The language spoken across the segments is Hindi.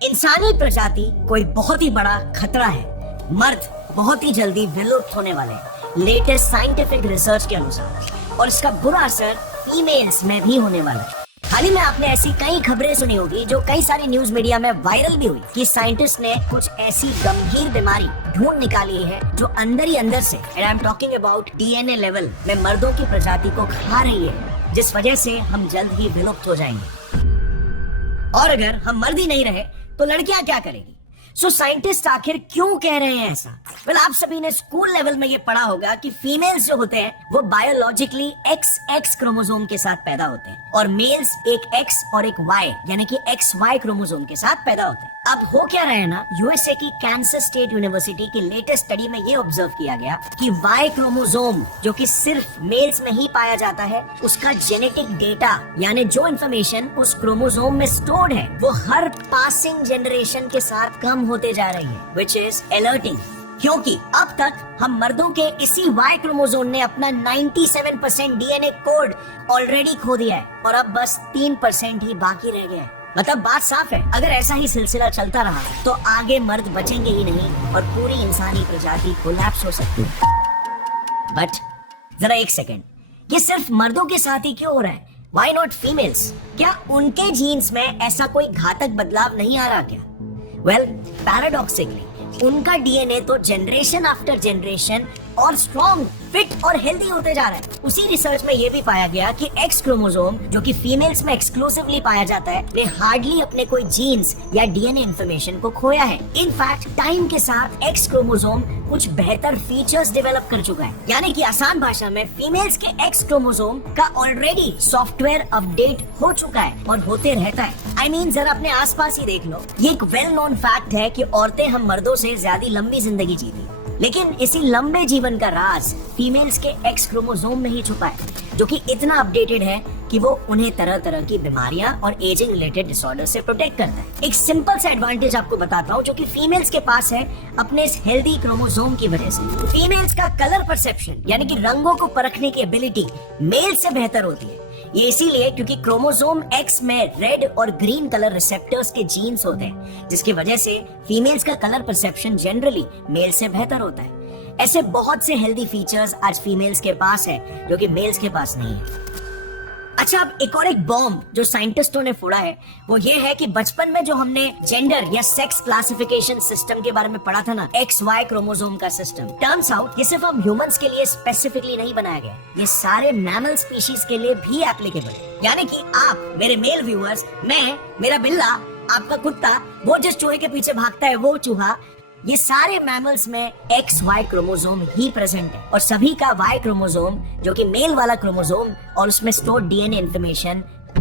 इंसानी प्रजाति कोई बहुत ही बड़ा खतरा है। मर्द बहुत ही जल्दी विलुप्त होने वाले हैं लेटेस्ट साइंटिफिक रिसर्च के अनुसार, और इसका बुरा असर फीमेल्स में भी होने वाला है। हाल ही में आपने ऐसी कई खबरें सुनी होगी जो कई सारी न्यूज मीडिया में वायरल भी हुई कि साइंटिस्ट ने कुछ ऐसी गंभीर बीमारी ढूंढ निकाली है जो अंदर ही अंदर से, and I am talking about DNA level में, मर्दों की प्रजाति को खा रही है, जिस वजह से हम जल्द ही विलुप्त हो जाएंगे। और अगर हम मर्द ही नहीं रहे तो लड़कियां क्या करेगी? सो साइंटिस्ट आखिर क्यों कह रहे हैं ऐसा? आप सभी ने स्कूल लेवल में ये पढ़ा होगा कि फीमेल्स जो होते हैं वो बायोलॉजिकली XX क्रोमोसोम के साथ पैदा होते हैं और मेल्स एक X और एक Y यानी कि XY क्रोमोसोम के साथ पैदा होते हैं। अब हो क्या रहा है ना, यूएसए की कैंसस स्टेट यूनिवर्सिटी की लेटेस्ट स्टडी में ये ऑब्जर्व किया गया कि Y क्रोमोसोम जो कि सिर्फ मेल्स में ही पाया जाता है, उसका जेनेटिक डेटा यानी जो इंफॉर्मेशन उस क्रोमोसोम में स्टोर्ड है वो हर पासिंग जनरेशन के साथ कम होते जा रही है, which is alerting। क्योंकि अब तक हम मर्दों के इसी Y क्रोमोसोम ने अपना 97% डीएनए कोड ऑलरेडी खो दिया है और अब बस 3% ही बाकी रह गया है। मतलब बात साफ है, अगर ऐसा ही सिलसिला चलता रहा तो आगे मर्द बचेंगे ही नहीं और पूरी इंसानी प्रजाति कोलैप्स हो सकती है। बट जरा एक सेकेंड, ये सिर्फ मर्दों के साथ ही क्यों हो रहा है? Why not females? क्या उनके जीन्स में ऐसा कोई घातक बदलाव नहीं आ रहा क्या? वेल, पैराडॉक्सिकली उनका डीएनए तो जनरेशन आफ्टर जनरेशन और स्ट्रॉन्ग, फिट और हेल्दी होते जा रहा है। उसी रिसर्च में ये भी पाया गया कि X क्रोमोसोम जो कि फीमेल्स में एक्सक्लूसिवली पाया जाता है, ने हार्डली अपने कोई जीन्स या डीएनए इंफॉर्मेशन को खोया है। इनफैक्ट टाइम के साथ X क्रोमोसोम कुछ बेहतर फीचर्स डेवलप कर चुका है, यानी कि आसान भाषा में फीमेल्स के X क्रोमोसोम का ऑलरेडी सॉफ्टवेयर अपडेट हो चुका है और होते रहता है। I mean, जरा अपने आसपास ही देख लो, ये एक वेल नोन फैक्ट है कि औरतें हम मर्दों से ज्यादा लंबी जिंदगी जीती, लेकिन इसी लंबे जीवन का राज फीमेल्स के X क्रोमोसोम में ही छुपा है, जो कि इतना अपडेटेड है कि वो उन्हें तरह तरह की बीमारियां और एजिंग रिलेटेड डिसऑर्डर से प्रोटेक्ट करता है। एक सिंपल सा एडवांटेज आपको बताता हूँ जो कि फीमेल्स के पास है अपने इस हेल्दी क्रोमोसोम की वजह से। फीमेल्स का कलर परसेप्शन यानी कि रंगों को परखने की एबिलिटी मेल से बेहतर होती है। ये इसीलिए क्योंकि क्रोमोसोम X में रेड और ग्रीन कलर रिसेप्टर्स के जीन्स होते हैं, जिसकी वजह से फीमेल्स का कलर परसेप्शन जनरली मेल से बेहतर होता है। ऐसे बहुत से हेल्दी फीचर्स आज फीमेल्स के पास है जो कि मेल्स के पास नहीं है। अच्छा, अब एक और एक बॉम्ब जो साइंटिस्टों ने फोड़ा है वो ये है कि बचपन में जो हमने जेंडर या सेक्स क्लासिफिकेशन सिस्टम के बारे में पढ़ा था ना, XY क्रोमोसोम का सिस्टम, टर्न्स आउट ये सिर्फ हम ह्यूमंस के लिए स्पेसिफिकली नहीं बनाया गया, ये सारे मैमल स्पीशीज के लिए भी एप्लीकेबल है। यानी कि आप मेरे मेल व्यूअर्स, मैं, मेरा बिल्ला, आपका कुत्ता, वो जिस चूहे के पीछे भागता है वो चूहा, ये सारे मैमल्स में XY क्रोमोसोम ही प्रेजेंट है और सभी का Y क्रोमोसोम जो कि मेल वाला क्रोमोसोम और उसमें स्टोर्ड डीएनए इंफॉर्मेशन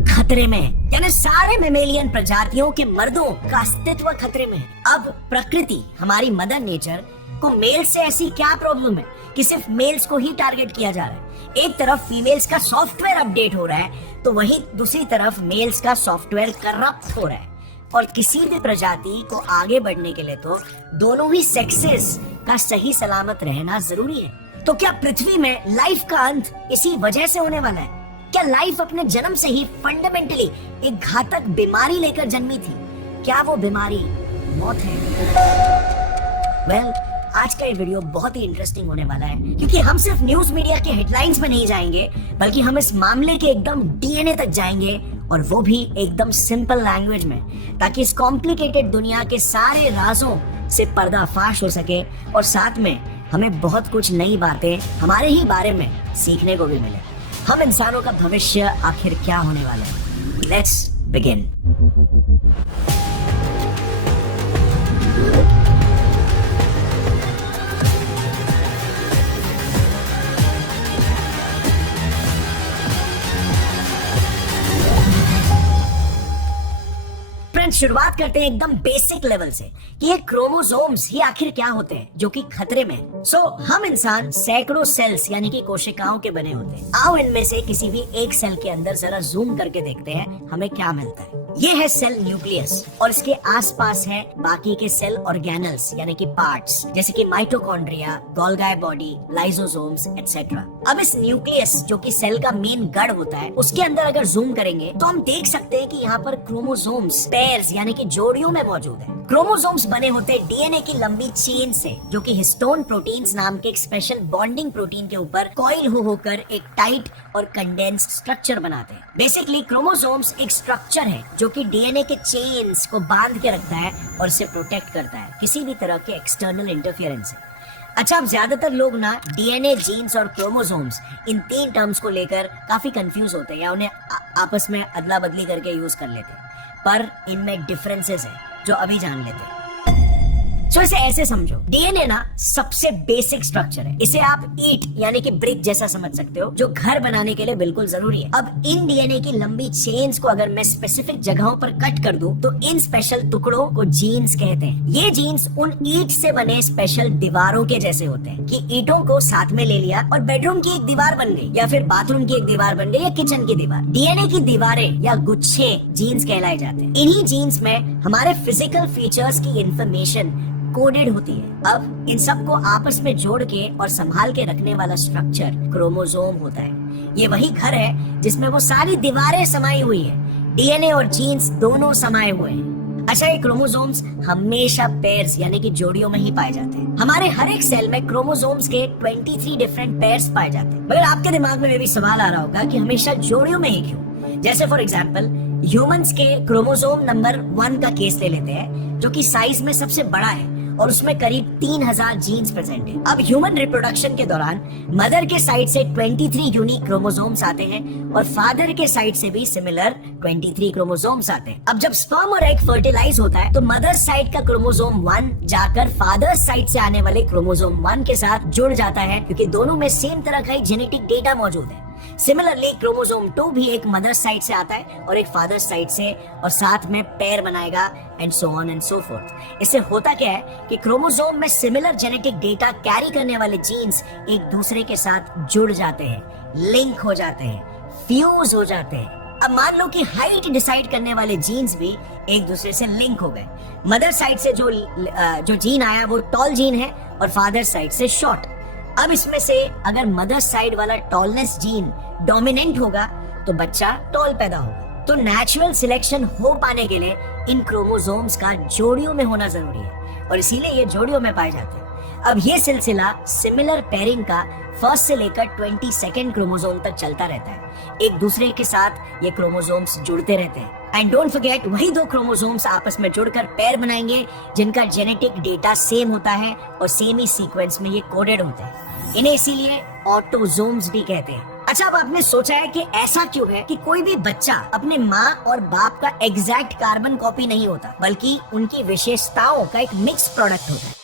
खतरे में है। यानी सारे मेमेलियन प्रजातियों के मर्दों का अस्तित्व खतरे में है। अब प्रकृति, हमारी मदर नेचर को मेल से ऐसी क्या प्रॉब्लम है कि सिर्फ मेल्स को ही टारगेट किया जा रहा है? एक तरफ फीमेल्स का सॉफ्टवेयर अपडेट हो रहा है तो वहीं दूसरी तरफ मेल्स का सॉफ्टवेयर करप्ट हो रहा है। और किसी भी प्रजाति को आगे बढ़ने के लिए तो दोनों ही सेक्सेस का सही सलामत रहना जरूरी है। तो क्या पृथ्वी में लाइफ का अंत इसी वजह से होने वाला है? क्या लाइफ अपने जन्म से ही फंडामेंटली एक घातक बीमारी लेकर जन्मी थी? क्या वो बीमारी मौत है? वेल, आज का ये वीडियो बहुत ही इंटरेस्टिंग होने वाला है क्योंकि हम सिर्फ न्यूज मीडिया के हेडलाइंस में नहीं जाएंगे, बल्कि हम इस मामले के एकदम डीएनए तक जाएंगे और वो भी एकदम सिंपल लैंग्वेज में, ताकि इस कॉम्प्लिकेटेड दुनिया के सारे राजों से पर्दाफाश हो सके और साथ में हमें बहुत कुछ नई बातें हमारे ही बारे में सीखने को भी मिले। हम इंसानों का भविष्य आखिर क्या होने वाला है? Let's begin. शुरुआत करते हैं एकदम बेसिक लेवल से कि ये क्रोमोसोम्स ही आखिर क्या होते हैं जो कि खतरे में हैं। सो हम इंसान सैकड़ों सेल्स यानी कि कोशिकाओं के बने होते हैं। आओ इनमें से किसी भी एक सेल के अंदर जरा जूम करके देखते हैं हमें क्या मिलता है। ये है सेल न्यूक्लियस और इसके आसपास है बाकी के सेल ऑर्गेनल्स यानी कि पार्ट्स, जैसे कि mitochondria, Golgi body, lysosomes etcetera. अब इस न्यूक्लियस जो कि सेल का मेन गढ़ होता है, उसके अंदर अगर जूम करेंगे तो हम देख सकते हैं कि यहाँ पर क्रोमोसोम्स पेयर्स पेयर्स यानी कि जोड़ियों में मौजूद है। क्रोमोसोम्स बने होते हैं डीएनए की लंबी चेन से, जो कि हिस्टोन प्रोटीन्स नाम के एक स्पेशल बॉन्डिंग प्रोटीन के ऊपर कॉइल होकर एक टाइट और कंडेंस स्ट्रक्चर बनाते हैं। बेसिकली क्रोमोसोम्स एक स्ट्रक्चर है जो कि डीएनए के चेन्स को बांध के रखता है और इसे प्रोटेक्ट करता है किसी भी तरह के एक्सटर्नल इंटरफेरेंस से। अच्छा, अब ज्यादातर लोग ना डीएनए, जीन्स और क्रोमोसोम्स इन तीन टर्म्स को लेकर काफी कंफ्यूज होते हैं या उन्हें आपस में अदला बदली करके यूज कर लेते हैं, पर इनमें डिफरेंसेस है जो अभी जान लेते हैं। सो इसे ऐसे समझो, डीएनए ना सबसे बेसिक स्ट्रक्चर है। इसे आप ईंट यानी कि ब्रिक जैसा समझ सकते हो, जो घर बनाने के लिए बिल्कुल जरूरी है। अब इन डीएनए की लंबी चेन्स को अगर मैं स्पेसिफिक जगहों पर कट कर दूं तो इन स्पेशल टुकड़ों को जीन्स कहते हैं। ये जीन्स उन ईंट से बने स्पेशल दीवारों के जैसे होते हैं कि ईंटों को साथ में ले लिया और बेडरूम की एक दीवार बन गई, या फिर बाथरूम की एक दीवार बन गई, या किचन की दीवार। डीएनए की दीवारें या गुच्छे जीन्स कहलाए जाते हैं। इन्हीं जीन्स में हमारे फिजिकल फीचर्स की इंफॉर्मेशन कोडेड होती है। अब इन सब को आपस में जोड़ के और संभाल के रखने वाला स्ट्रक्चर क्रोमोसोम होता है। ये वही घर है जिसमें वो सारी दीवारें समाई हुई है, डीएनए और जीन्स दोनों समाये हुए हैं। अच्छा, ये क्रोमोसोम्स हमेशा पेयर्स यानी कि जोड़ियों में ही पाए जाते हैं। हमारे हर एक सेल में क्रोमोसोम्स के 23 डिफरेंट पेयर्स पाए जाते हैं। मगर आपके दिमाग में भी सवाल आ रहा होगा कि हमेशा जोड़ियों में ही क्यों? जैसे फॉर एग्जाम्पल ह्यूमंस के क्रोमोसोम नंबर 1 का केस ले लेते हैं, जो कि साइज में सबसे बड़ा है और उसमें करीब 3000 जीन्स प्रेजेंट है। अब ह्यूमन रिप्रोडक्शन के दौरान मदर के साइड से 23 यूनिक क्रोमोसोम्स आते हैं और फादर के साइड से भी सिमिलर 23 क्रोमोसोम्स आते हैं। अब जब स्पर्म और एग फर्टिलाइज होता है तो मदर साइड का क्रोमोसोम 1 जाकर फादर साइड से आने वाले क्रोमोसोम 1 के साथ जुड़ जाता है, क्योंकि दोनों में सेम तरह का ही जेनेटिक डेटा मौजूद है। सिमिलरली क्रोमोसोम 2 भी एक मदर साइड से आता है और एक फादर साइड से, और साथ में पेयर बनाएगा and so on and so fourth. इससे होता क्या है कि क्रोमोसोम में सिमिलर जेनेटिक डेटा कैरी करने वाले जीन्स एक दूसरे के साथ जुड़ जाते हैं, लिंक हो जाते हैं, फ्यूज हो जाते हैं। अब मान लो कि हाइट डिसाइड करने वाले जीन्स भी एक दूसरे से लिंक हो गए। मदर साइड से जो जीन आया वो टॉल जीन है और फादर साइड से शॉर्ट। अब इसमें से अगर मदर साइड वाला टॉलनेस जीन डोमिनेंट होगा तो बच्चा टॉल पैदा होगा। तो नेचुरल सिलेक्शन हो पाने के लिए इन क्रोमोसोम्स का जोड़ियों में होना जरूरी है और इसीलिए ये जोड़ियों में पाए जाते हैं। अब ये सिलसिला सिमिलर पेयरिंग का फर्स्ट से लेकर 22nd क्रोमोसोम तक चलता रहता है। एक दूसरे के साथ ये क्रोमोसोम्स जुड़ते रहते हैं। एंड डोंट फॉरगेट, वही दो क्रोमोसोम्स आपस में जुड़कर पेयर बनाएंगे जिनका जेनेटिक डेटा सेम होता है और सेम ही सीक्वेंस में ये कोडेड होते हैं। इन्हें इसीलिए ऑटोसोम्स भी कहते हैं। अच्छा, अब आपने सोचा है कि ऐसा क्यों है कि कोई भी बच्चा अपने माँ और बाप का एग्जैक्ट कार्बन कॉपी नहीं होता, बल्कि उनकी विशेषताओं का एक मिक्स प्रोडक्ट होता है।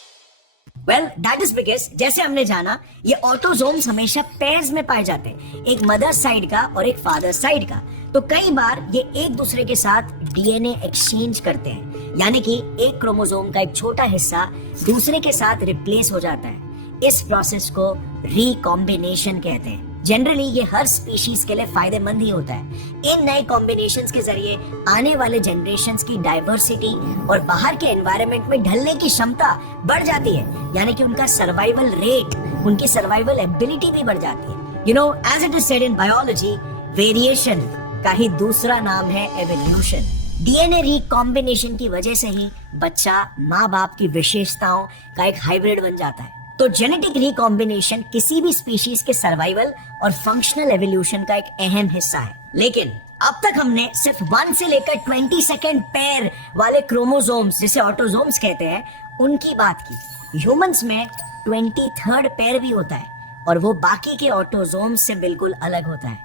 वेल, दैट इज बिकॉज़ जैसे हमने जाना, ये ऑटोसोम्स हमेशा पेयर्स में पाए जाते हैं, एक मदर साइड का और एक फादर साइड का। तो कई बार ये एक दूसरे के साथ डीएनए एक्सचेंज करते हैं, यानी कि एक क्रोमोसोम का एक छोटा हिस्सा दूसरे के साथ रिप्लेस हो जाता है। इस प्रोसेस को रिकॉम्बिनेशन कहते हैं। जनरली ये हर स्पीशीज के लिए फायदेमंद ही होता है। इन नए कॉम्बिनेशंस के जरिए आने वाले जनरेशंस की डाइवर्सिटी और बाहर के एनवायरनमेंट में ढलने की क्षमता बढ़ जाती है, यानी कि उनका सर्वाइवल रेट, उनकी सर्वाइवल एबिलिटी भी बढ़ जाती है। You know, as it is said in biology, variation का ही दूसरा नाम है एवोल्यूशन। डीएनए रिकॉम्बिनेशन की वजह से ही बच्चा माँ बाप की विशेषताओं का एक हाइब्रिड बन जाता है। तो जेनेटिक रिकॉम्बिनेशन किसी भी स्पीशीज के सर्वाइवल और फंक्शनल एवोल्यूशन का एक अहम हिस्सा है। लेकिन अब तक हमने सिर्फ 1 से लेकर 22nd पेयर वाले क्रोमोसोम्स, जिसे ऑटोसोम्स कहते हैं, उनकी बात की। ह्यूमंस में 23rd पेयर भी होता है और वो बाकी के ऑटोसोम्स से बिल्कुल अलग होता है।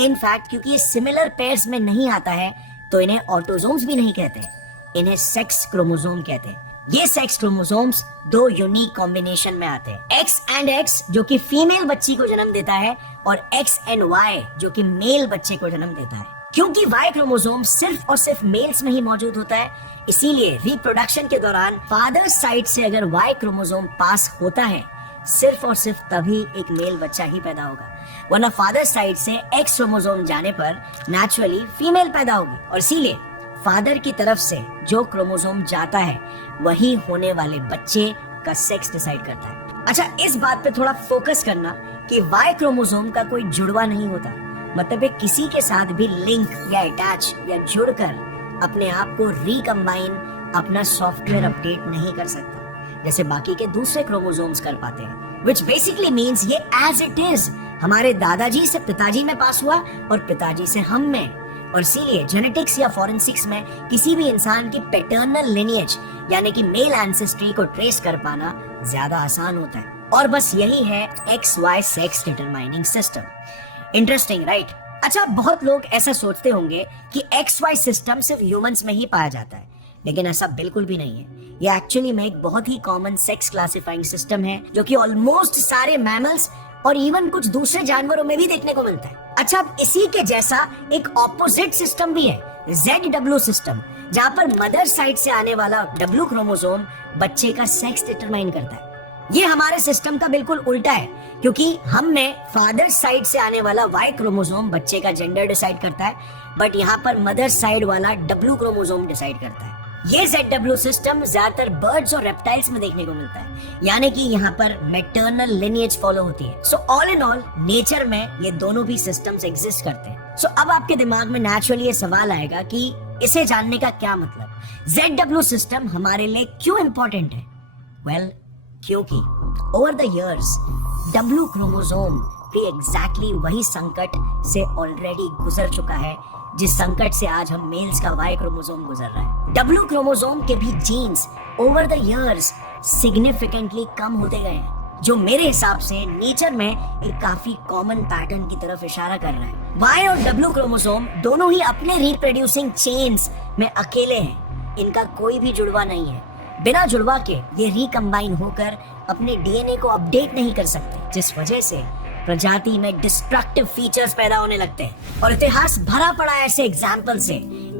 इनफैक्ट क्योंकि ये सिमिलर पेयर्स में नहीं आता है तो इन्हें ऑटोसोम्स भी नहीं कहते, इन्हें सेक्स क्रोमोसोम कहते हैं। ये सेक्स क्रोमोसोम्स 2 यूनिक कॉम्बिनेशन में आते हैं, X एंड X जो कि फीमेल बच्ची को जन्म देता है और X एंड Y जो कि मेल बच्चे को जन्म देता है। क्योंकि Y क्रोमोसोम सिर्फ और सिर्फ मेल्स में ही मौजूद होता है, इसीलिए रिप्रोडक्शन के दौरान फादर साइड से अगर Y क्रोमोसोम पास होता है, सिर्फ और सिर्फ तभी एक मेल बच्चा ही पैदा होगा, वरना फादर साइड से X क्रोमोसोम जाने पर नेचुरली फीमेल पैदा होगी। और इसीलिए फादर की तरफ से जो क्रोमोसोम जाता है वही होने वाले बच्चे का सेक्स डिसाइड करता है। अच्छा, इस बात पे थोड़ा फोकस करना कि Y क्रोमोसोम का कोई जुड़वा नहीं होता, मतलब किसी के साथ भी लिंक या अटैच या जुड़कर अपने आप को रिकम्बाइन, अपना सॉफ्टवेयर अपडेट नहीं कर सकता जैसे बाकी के दूसरे क्रोमोसोम्स कर पाते हैं, which basically means ये as it is हमारे दादाजी से पिताजी में पास हुआ और पिताजी से हम में। और इसीलिए जेनेटिक्स या फॉरेंसिक्स में किसी भी इंसान की पैटर्नल लिनिएज यानी कि मेल एंसेस्ट्री को ट्रेस कर पाना ज्यादा आसान होता है। और बस यही है XY sex determining system. Interesting right? अच्छा, बहुत लोग ऐसा सोचते होंगे कि XY सिस्टम सिर्फ ह्यूमंस में ही पाया जाता है, लेकिन ऐसा बिल्कुल भी नहीं है। ये एक्चुअली में एक बहुत ही कॉमन सेक्स क्लासिफाइंग सिस्टम है जो कि ऑलमोस्ट सारे मैमल्स और इवन कुछ दूसरे जानवरों में भी देखने को मिलता है। अच्छा, अब इसी के जैसा एक ऑपोजिट सिस्टम भी है, ZW सिस्टम, जहां पर मदर साइड से आने वाला W क्रोमोसोम बच्चे का सेक्स डिटरमाइन करता है। ये हमारे सिस्टम का बिल्कुल उल्टा है, क्योंकि हम में फादर साइड से आने वाला Y क्रोमोसोम बच्चे का जेंडर डिसाइड करता है, बट यहाँ पर मदर साइड वाला W क्रोमोसोम डिसाइड करता है। ये ZW सिस्टम ज्यादातर बर्ड्स और रेप्टाइल्स में देखने को मिलता है, यानी कि यहाँ पर मैटरनल लिनिएज फॉलो होती है। So all in all nature में ये दोनों भी सिस्टम्स एग्जिस्ट करते हैं। सो अब आपके दिमाग में नेचुरली ये सवाल आएगा कि इसे जानने का क्या मतलब, ZW सिस्टम हमारे लिए क्यों इंपॉर्टेंट है? वेल, क्योंकि over the years W chromosome भी एग्जैक्टली वही संकट से ऑलरेडी गुजर चुका है जिस संकट से आज हम मेल्स का Y क्रोमोसोम गुजर रहा है। W क्रोमोसोम के भी genes over the years significantly कम होते गए हैं, जो मेरे हिसाब से नेचर में एक काफी कॉमन पैटर्न की तरफ इशारा कर रहा है। Y और W क्रोमोसोम दोनों ही अपने रिप्रोड्यूसिंग चेन्स में अकेले हैं, इनका कोई भी जुड़वा नहीं है। बिना जुड़वा के ये रिकम्बाइन होकर अपने DNA को अपडेट नहीं कर सकते, जिस वजह से प्रजाति में डिस्ट्रक्टिव फीचर्स पैदा होने लगते हैं। और इतिहास भरा पड़ा है ऐसे एग्जाम्पल से।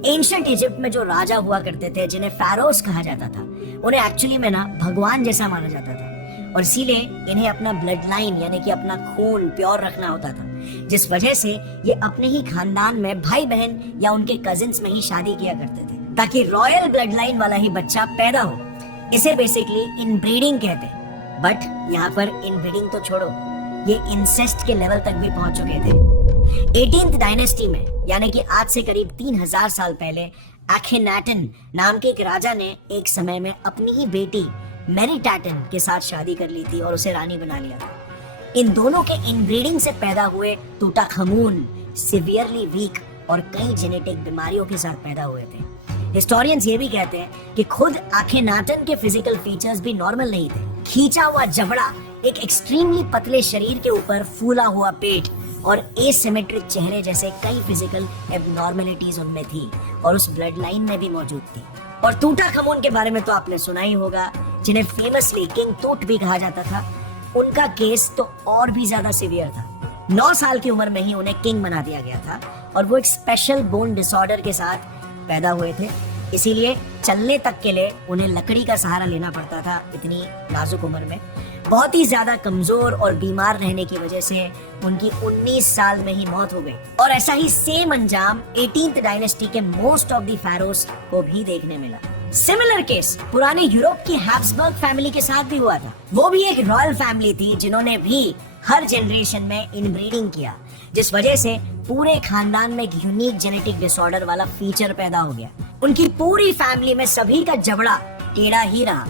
एंशिएंट इजिप्ट में जो राजा हुआ करते थे जिन्हें pharaohs कहा जाता था, उन्हें एक्चुअली में ना भगवान जैसा माना जाता था, और इसीलिए इन्हें अपना ब्लड लाइन यानी कि अपना खून प्योर रखना होता था, जिस वजह से ये अपने ही खानदान में भाई बहन या उनके कजिन्स में ही शादी किया करते थे ताकि रॉयल ब्लड लाइन वाला ही बच्चा पैदा हो। इसे बेसिकली इनब्रीडिंग कहते हैं। बट यहाँ पर इनब्रीडिंग तो छोड़ो, ये इंसेस्ट के लेवल तक भी पहुंच चुके थे। 18th डायनेस्टी में यानी कि आज से करीब 3000 साल पहले एखेनाटन नाम के एक राजा ने एक समय में अपनी ही बेटी मेरिटाटन के साथ शादी कर ली थी और उसे रानी बना लिया था। इन दोनों के इनब्रीडिंग से पैदा हुए टूटांखामुन सिवियरली वीक और कई जेनेटिक बीमारियों के साथ पैदा हुए थे। हिस्टोरियंस ये भी कहते हैं कि खुद एखेनाटन के फिजिकल फीचर्स भी नॉर्मल नहीं थे। खींचा हुआ जबड़ा, एक एक्सट्रीमली पतले शरीर के ऊपर फूला हुआ पेट और एसिमेट्रिक चेहरे जैसे कई फिजिकल एबनॉर्मलिटीज उनमें थी और उस ब्लड लाइन में भी मौजूद थी। और टूटांखामुन के बारे में तो आपने सुना ही होगा, जिन्हें फेमसली किंग टूट भी कहा जाता था। उनका केस तो और भी ज्यादा सीवियर था। 9 साल की उम्र में ही उन्हें किंग बना दिया गया था और वो एक स्पेशल बोन डिसऑर्डर के साथ पैदा हुए थे, इसीलिए चलने तक के लिए उन्हें लकड़ी का सहारा लेना पड़ता था इतनी नाजुक उम्र में। बहुत ही ज्यादा कमजोर और बीमार रहने की वजह से उनकी 19 साल में ही मौत हो गई। और ऐसा ही सेम अंजाम 18th डायनेस्टी के मोस्ट ऑफ द pharaohs को भी देखने मिला। सिमिलर केस पुराने यूरोप की हैब्सबर्ग फैमिली के साथ भी हुआ था। वो भी एक रॉयल फैमिली थी जिन्होंने भी हर जनरेशन में इनब्रीडिंग किया, जिस वजह से पूरे खानदान में एक यूनिक जेनेटिक डिसऑर्डर वाला फीचर पैदा हो गया। उनकी पूरी फैमिली में सभी का जबड़ा टेढ़ा ही रहा।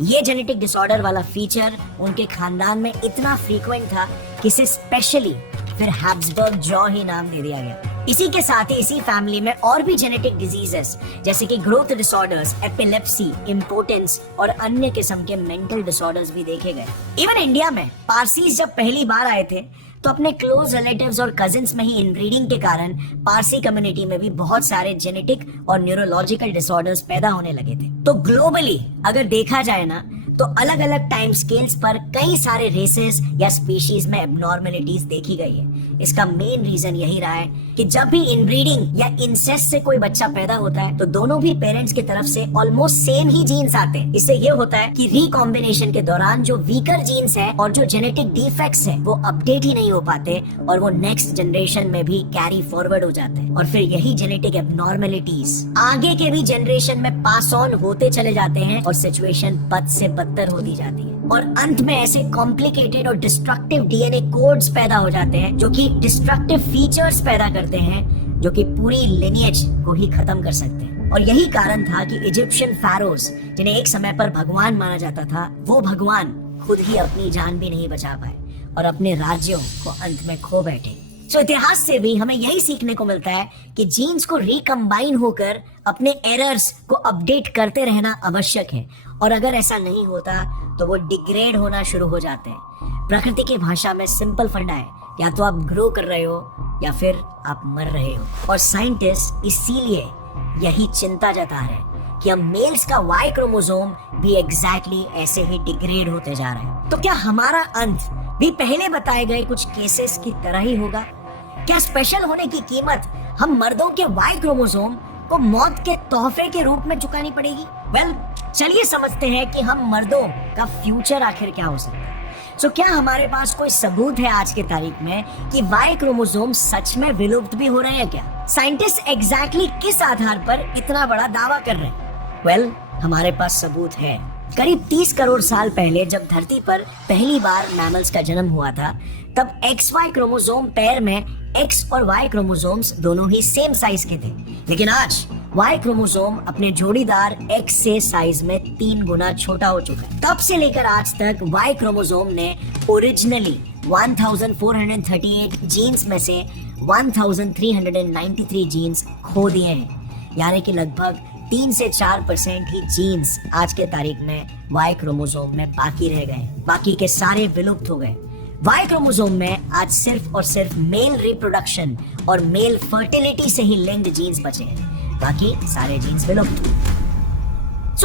ये जेनेटिक डिसऑर्डर वाला फीचर उनके खानदान में इतना फ्रीक्वेंट था कि इसे स्पेशली फिर हैब्सबर्ग जॉ ही नाम दे दिया गया। इसी के साथ ही इसी फैमिली में और भी जेनेटिक डिजीजेस जैसे कि ग्रोथ डिसऑर्डर्स, एपिलेप्सी, इम्पोर्टेंस और अन्य किस्म के मेंटल डिसऑर्डर्स भी देखे गए। इवन इंडिया में पारसीज जब पहली बार आए थे तो अपने क्लोज रिलेटिव्स और कजिन्स में ही इनब्रीडिंग के कारण पारसी कम्युनिटी में भी बहुत सारे जेनेटिक और न्यूरोलॉजिकल डिसऑर्डर्स पैदा होने लगे थे। तो ग्लोबली अगर देखा जाए ना तो अलग अलग टाइम स्केल्स पर कई सारे रेसेस या स्पीशीज में एबनॉर्मलिटीज देखी गई है। इसका मेन रीजन यही रहा है कि जब भी इनब्रीडिंग या इंसेस्ट से कोई बच्चा पैदा होता है तो दोनों भी पेरेंट्स की तरफ से ऑलमोस्ट सेम ही जीन्स आते हैं। इससे ये होता है कि रिकॉम्बिनेशन के दौरान जो वीकर जीन्स है और जो जेनेटिक डिफेक्ट्स है वो अपडेट ही नहीं हो पाते और वो नेक्स्ट जनरेशन में भी कैरी फॉरवर्ड हो जाते हैं और फिर यही जेनेटिक एबनॉर्मलिटीज आगे के भी जनरेशन में पास ऑन होते चले जाते हैं और सिचुएशन बद से बदतर होती जाती है और अंत में ऐसे कॉम्प्लिकेटेड और डिस्ट्रक्टिव डीएनए कोड्स पैदा हो जाते हैं जो कि डिस्ट्रक्टिव फीचर्स पैदा करते हैं जो कि पूरी लिनिएज को ही खत्म कर सकते हैं। और यही कारण था कि इजिप्शियन pharaohs, जिन्हें एक समय पर भगवान माना जाता था, वो भगवान खुद ही अपनी जान भी नहीं बचा पाए और अपने राज्यों को अंत में खो बैठे। तो इतिहास से भी हमें यही सीखने को मिलता है कि जीन्स को रिकम्बाइन होकर अपने एरर्स को अपडेट करते रहना आवश्यक है, और अगर ऐसा नहीं होता तो वो डिग्रेड होना शुरू हो जाते हैं। प्रकृति की भाषा में सिंपल फंडा है, या तो आप ग्रो कर रहे हो या फिर आप मर रहे हो। और साइंटिस्ट इसीलिए यही चिंता जता रहे हैं कि हम मेल्स का वाई क्रोमोसोम भी एग्जैक्टली ऐसे ही डिग्रेड होते जा रहे हैं। तो क्या हमारा अंत भी पहले बताए गए कुछ केसेस की तरह ही होगा? क्या स्पेशल होने की कीमत हम मर्दों के वाई क्रोमोसोम को मौत के तोहफे के रूप में चुकानी पड़ेगी? वेल, चलिए समझते हैं कि हम मर्दों का फ्यूचर आखिर क्या हो सकता है। क्या हमारे पास कोई सबूत है आज के तारीख में कि वाई क्रोमोसोम सच में विलुप्त भी हो रहे हैं क्या? साइंटिस्ट एग्जैक्टली किस आधार पर इतना बड़ा दावा कर रहे हैं? वेल, हमारे पास सबूत है। करीब 30 करोड़ साल पहले जब धरती पर पहली बार मैमल्स का जन्म हुआ था, तब XY क्रोमोसोम पेयर में X और Y क्रोमोसोम्स दोनों ही सेम साइज के थे। लेकिन आज Y क्रोमोसोम अपने जोड़ीदार X से साइज में 3 गुना छोटा हो चुका है। तब से लेकर आज तक Y क्रोमोसोम ने ओरिजिनली 1438 जीन्स में से 1393 जीन्स खो दिए हैं, यानी कि लगभग 3 से 4% ही जीन्स आज के तारीख में वाई क्रोमोसोम में बाकी रह गए। बाकी के सारे विलुप्त हो गए। वाई क्रोमोसोम में आज सिर्फ और सिर्फ मेल रिप्रोडक्शन और मेल फर्टिलिटी से ही लिंक्ड जीन्स बचे हैं, बाकी सारे जीन्स विलुप्त।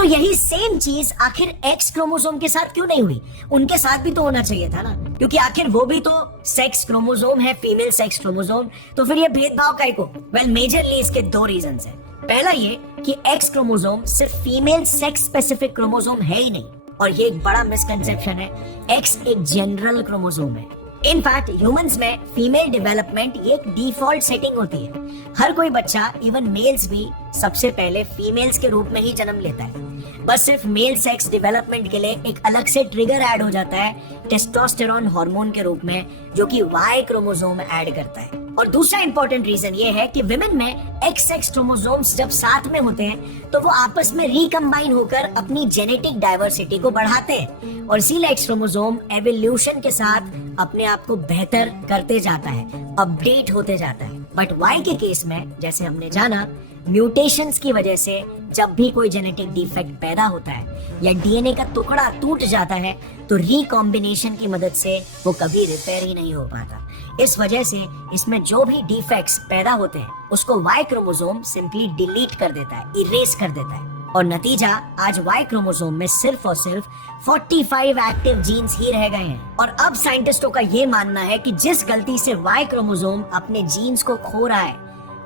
यही सेम चीज आखिर एक्स क्रोमोसोम के साथ क्यों नहीं हुई? उनके साथ भी तो होना चाहिए था ना, क्योंकि आखिर वो भी तो सेक्स क्रोमोसोम है, फीमेल सेक्स क्रोमोसोम। तो फिर ये भेदभाव काहे को? वेल, मेजरली इसके 2 रीजंस हैं। पहला ये कि एक्स क्रोमोसोम सिर्फ फीमेल सेक्स स्पेसिफिक क्रोमोसोम है ही नहीं, और ये एक बड़ा मिसकंसेप्शन है। एक्स एक जनरल क्रोमोसोम है। इनफैक्ट ह्यूमंस में फीमेल डेवलपमेंट ये एक डिफॉल्ट सेटिंग होती है। हर कोई बच्चा, इवन मेल्स भी, सबसे पहले फीमेल्स के रूप में ही जन्म लेता है। बस सिर्फ मेल सेक्स डेवलपमेंट के लिए एक अलग से ट्रिगर ऐड हो जाता है टेस्टोस्टेरोन हार्मोन के रूप में, जो कि वाई क्रोमोसोम ऐड करता है। और दूसरा इंपॉर्टेंट रीजन ये है कि विमेन में एक्स सेक्स क्रोमोसोम्स जब साथ में होते हैं तो वो आपस में रिकम्बाइन होकर अपनी जेनेटिक डाइवर्सिटी को बढ़ाते हैं, और इसीलिए एक्स क्रोमोसोम एवोल्यूशन के साथ अपने आप को बेहतर करते जाता है, अपडेट होते जाता है। बट वाई के केस में, जैसे हमने जाना, म्यूटेशंस की वजह से जब भी कोई जेनेटिक डिफेक्ट पैदा होता है या डीएनए का टुकड़ा टूट जाता है, तो रिकॉम्बिनेशन की मदद से वो कभी रिपेयर ही नहीं हो पाता। इस वजह से इसमें जो भी डिफेक्ट्स पैदा होते हैं उसको वाई क्रोमोसोम सिंपली डिलीट कर देता है, इरेज कर देता है, और नतीजा आज वाई क्रोमोसोम में सिर्फ और सिर्फ 45 एक्टिव जीन्स ही रह गए हैं। और अब साइंटिस्टों का ये मानना है कि जिस गलती से वाई क्रोमोसोम अपने जीन्स को खो रहा है,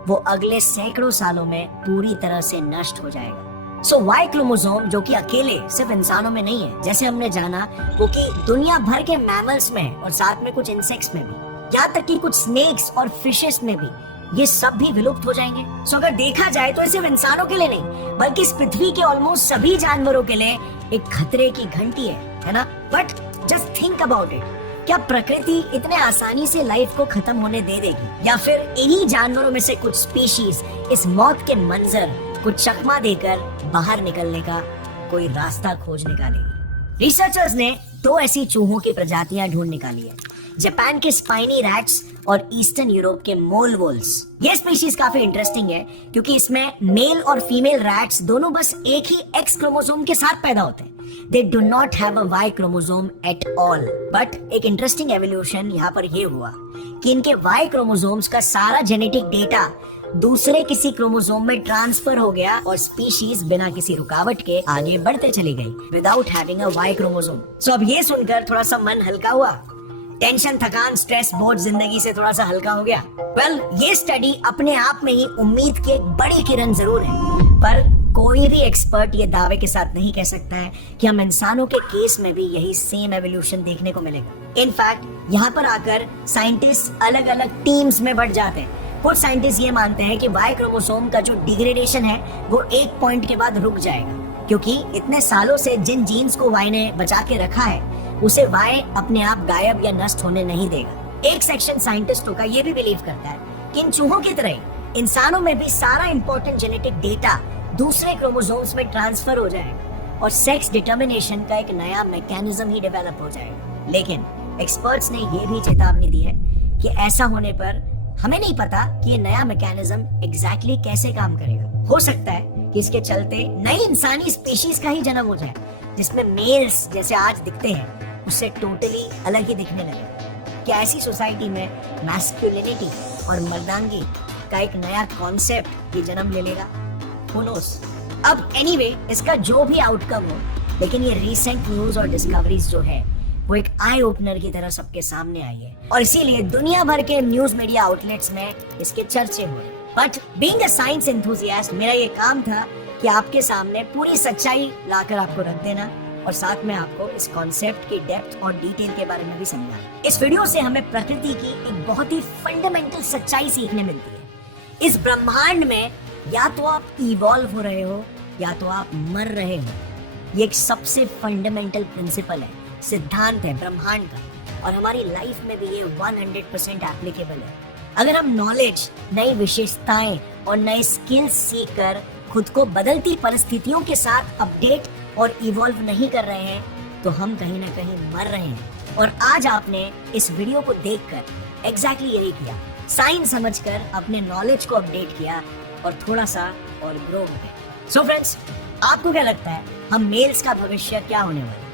वो अगले सैकड़ों सालों में पूरी तरह से नष्ट हो जाएगा। वाई क्रोमोसोम, जो कि अकेले सिर्फ इंसानों में नहीं है, जैसे हमने जाना, वो कि दुनिया भर के मैमल्स में और साथ में कुछ इंसेक्ट्स में भी, यहाँ तक कि कुछ स्नेक्स और फिशेस में भी, ये सब भी विलुप्त हो जाएंगे। अगर देखा जाए तो सिर्फ इंसानों के लिए नहीं, बल्कि इस पृथ्वी के ऑलमोस्ट सभी जानवरों के लिए एक खतरे की घंटी है ना? But just think about it, क्या प्रकृति इतने आसानी से लाइफ को खत्म होने दे देगी, या फिर इन्हीं जानवरों में से कुछ स्पीशीज इस मौत के मंजर को चकमा देकर बाहर निकलने का कोई रास्ता खोज निकालेगी? रिसर्चर्स ने 2 ऐसी चूहों की प्रजातियां ढूंढ निकाली है, जापान के स्पाइनी रैट्स और ईस्टर्न यूरोप के मोल वोल्स। ये स्पीशीज काफी इंटरेस्टिंग है क्योंकि इसमें मेल और फीमेल रैट्स दोनों बस एक ही एक्स क्रोमोसोम के साथ पैदा होते हैं। They do not have a Y chromosome at all. But एक इंटरेस्टिंग एवोल्यूशन यहाँ पर ये हुआ कि इनके Y क्रोमोसोम्स का सारा जेनेटिक डेटा दूसरे किसी क्रोमोसोम में ट्रांसफर हो गया और स्पीशीज बिना किसी रुकावट के आगे बढ़ते चली गई without having a Y chromosome. अब ये सुनकर थोड़ा सा मन हल्का हुआ, टेंशन, थकान, स्ट्रेस, बोझ जिंदगी से थोड़ा सा हल्का हो गया। ये स्टडी अपने आप में ही उम्मीद की एक बड़ी किरण जरूर है, पर कोई भी एक्सपर्ट ये दावे के साथ नहीं कह सकता है कि हम इंसानों के केस में भी यही सेम एवोल्यूशन देखने को मिलेगा। इनफैक्ट यहाँ पर आकर साइंटिस्ट अलग अलग टीम्स में बढ़ जाते हैं। कुछ साइंटिस्ट ये मानते हैं कि वाई क्रोमोसोम का जो डिग्रेडेशन है वो एक पॉइंट के बाद रुक जाएगा, क्योंकि इतने सालों से जिन जीन्स को वाई ने बचा के रखा है उसे वाई अपने आप गायब या नष्ट होने नहीं देगा। एक सेक्शन साइंटिस्टों का ये भी बिलीव करता है कि इन चूहों की तरह इंसानों में भी सारा इंपॉर्टेंट जेनेटिक डेटा दूसरे क्रोमोसोम्स में ट्रांसफर हो जाएगा और सेक्स डिटर्मिनेशन का एक नया मैकेनिज्म ही डेवलप हो जाएगा। लेकिन एक्सपर्ट्स ने ये भी चेतावनी दी है कि ऐसा होने पर हमें नहीं पता कि ये नया मैकेनिज्म एग्जैक्टली कैसे काम करेगा। हो सकता है कि इसके चलते नई इंसानी स्पीशीज का ही जन्म हो जाए, जिसमें मेल्स जैसे आज दिखते हैं उससे टोटली अलग ही दिखने लगे। क्या ऐसी सोसाइटी में मैस्कुलिनिटी और मर्दांगी का एक नया कॉन्सेप्ट ये जन्म ले लेगा? Who knows? अब एनीवे इसका जो भी आउटकम हो, लेकिन ये रीसेंट न्यूज और डिस्कवरीज जो है वो एक आई ओपनर की तरह सबके सामने आई है और इसीलिए दुनिया भर के न्यूज मीडिया आउटलेट्स में इसके चर्चे हो रहे। But being a science enthusiast मेरा ये काम था कि आपके सामने पूरी सच्चाई लाकर आपको रख देना और साथ में आपको इस कॉन्सेप्ट की डेप्थ और डिटेल के बारे में भी समझाना। इस वीडियो से हमें प्रकृति की एक बहुत ही फंडामेंटल सच्चाई सीखने मिलती है। इस ब्रह्मांड में या तो आप इवॉल्व हो रहे हो या तो आप मर रहे हो। ये एक सबसे फंडामेंटल प्रिंसिपल है, सिद्धांत है ब्रह्मांड का, और हमारी लाइफ में भी ये 100% एप्लीकेबल है। अगर हम नॉलेज, नई विशेषताएं और नए स्किल्स सीखकर खुद को बदलती परिस्थितियों के साथ अपडेट और इवॉल्व नहीं कर रहे हैं तो हम कहीं ना कहीं मर रहे हैं। और आज आपने इस वीडियो को देखकर एग्जैक्टली यही किया, साइंस समझकर अपने नॉलेज को अपडेट किया और थोड़ा सा और ग्रो हो गए। सो फ्रेंड्स, आपको क्या लगता है हम मेल्स का भविष्य क्या होने वाला है?